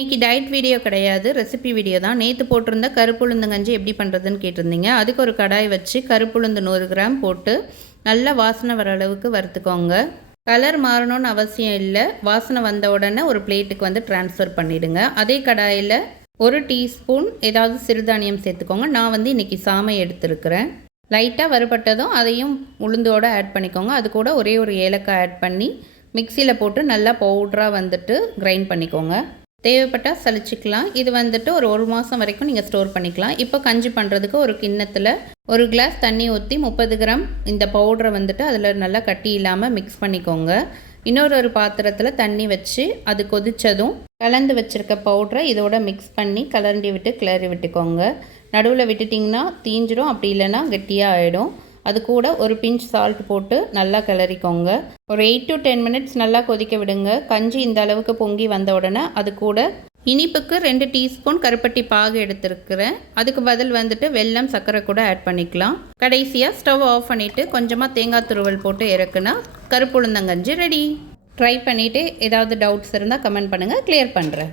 இன்றைக்கி diet video கிடையாது recipe video தான். நேற்று போட்டிருந்த கருப்புளுந்தங்கஞ்சி எப்படி பண்ணுறதுன்னு கேட்டிருந்தீங்க. அதுக்கு ஒரு கடாய் வச்சு கருப்புளுந்து நூறு கிராம் போட்டு நல்லா வாசனை வர அளவுக்கு வறுத்துக்கோங்க. கலர் மாறணும்னு அவசியம் இல்லை. வாசனை வந்த உடனே ஒரு பிளேட்டுக்கு வந்து ட்ரான்ஸ்ஃபர் பண்ணிவிடுங்க அதே கடாயில் ஒரு டீஸ்பூன் ஏதாவது சிறுதானியம் சேர்த்துக்கோங்க. நான் வந்து இன்றைக்கி சாமை எடுத்துருக்கிறேன். லைட்டாக வறுபட்டதும் அதையும் உளுந்தோடு ஆட் பண்ணிக்கோங்க. அது கூட ஒரே ஒரு ஏலக்காய் ஆட் பண்ணி மிக்சியில் போட்டு நல்லா பவுட்ராக வந்துட்டு கிரைண்ட் பண்ணிக்கோங்க. தேவைப்பட்டால் சலிச்சிக்கலாம். இது வந்துட்டு ஒரு ஒரு மாதம் வரைக்கும் நீங்கள் ஸ்டோர் பண்ணிக்கலாம். இப்போ கஞ்சி பண்ணுறதுக்கு ஒரு கிண்ணத்தில் ஒரு கிளாஸ் தண்ணி ஊற்றி முப்பது கிராம் இந்த பவுடரை வந்துட்டு அதில் நல்லா கட்டி இல்லாமல் மிக்ஸ் பண்ணிக்கோங்க. இன்னொரு ஒரு பாத்திரத்தில் தண்ணி வச்சு அது கொதித்ததும் கலந்து வச்சுருக்க பவுட்ரை இதோட மிக்ஸ் பண்ணி கலண்டி விட்டு கிளறி விட்டுக்கோங்க. நடுவில் விட்டுட்டிங்கன்னா தீஞ்சிரும். அப்படி இல்லைன்னா கெட்டியாக ஆகிடும் அது கூட ஒரு பிஞ்ச் சால்ட் போட்டு நல்லா கிளறிக்கோங்க. ஒரு எயிட் டு டென் மினிட்ஸ் நல்லா கொதிக்க விடுங்க. கஞ்சி இந்த அளவுக்கு பொங்கி வந்த உடனே அது கூட இனிப்புக்கு ரெண்டு டீஸ்பூன் கருப்பட்டி பாகு எடுத்துருக்கிறேன். அதுக்கு பதில் வந்துட்டு வெல்லம் சர்க்கரை கூட ஆட் பண்ணிக்கலாம். கடைசியாக ஸ்டவ் ஆஃப் பண்ணிவிட்டு கொஞ்சமாக தேங்காய் துருவல் போட்டு இறக்குனா கருப்புளுந்தங்கஞ்சி ரெடி ட்ரை பண்ணிவிட்டு ஏதாவது டவுட்ஸ் இருந்தால் கமெண்ட் பண்ணுங்கள் கிளியர் பண்ணுறேன்